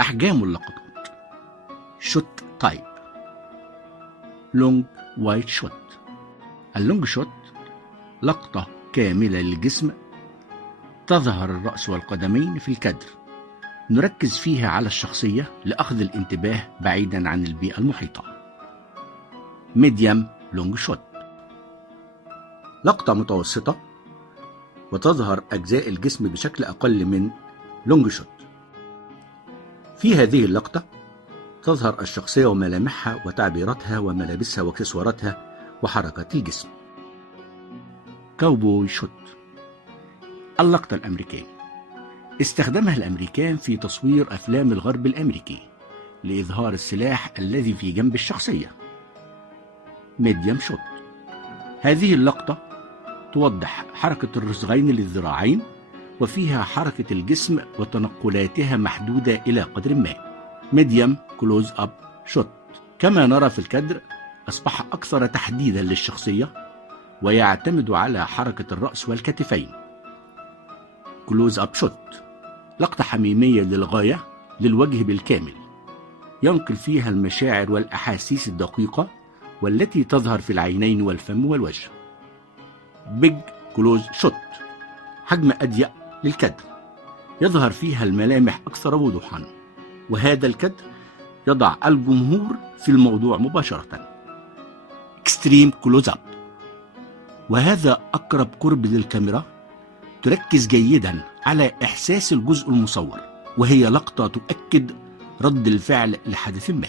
أحجام اللقطات: شوت تايب، لونج وايد شوت. اللونج شوت لقطة كاملة للجسم، تظهر الرأس والقدمين في الكادر، نركز فيها على الشخصية لأخذ الانتباه بعيدا عن البيئة المحيطة. ميديم لونج شوت، لقطة متوسطة وتظهر أجزاء الجسم بشكل أقل من لونج شوت. في هذه اللقطة تظهر الشخصية وملامحها وتعبيراتها وملابسها واكسسواراتها وحركات الجسم. كاوبوي شوت، اللقطة الأمريكية، استخدمها الأمريكان في تصوير أفلام الغرب الأمريكي لإظهار السلاح الذي في جنب الشخصية. ميديم شوت، هذه اللقطة توضح حركة الرسغين للذراعين وفيها حركة الجسم وتنقلاتها محدودة إلى قدر ما. ميديم كلوز أب شوت، كما نرى في الكادر أصبح أكثر تحديدا للشخصية ويعتمد على حركة الرأس والكتفين. كلوز أب شوت، لقطة حميمية للغاية للوجه بالكامل، ينقل فيها المشاعر والأحاسيس الدقيقة والتي تظهر في العينين والفم والوجه. بيج كلوز شوت، حجم أضيق للكادر، يظهر فيها الملامح أكثر وضوحا، وهذا الكادر يضع الجمهور في الموضوع مباشرة. اكستريم كلوز أب، وهذا أقرب قرب للكاميرا، تركز جيدا على إحساس الجزء المصور، وهي لقطة تؤكد رد الفعل لحدث ما.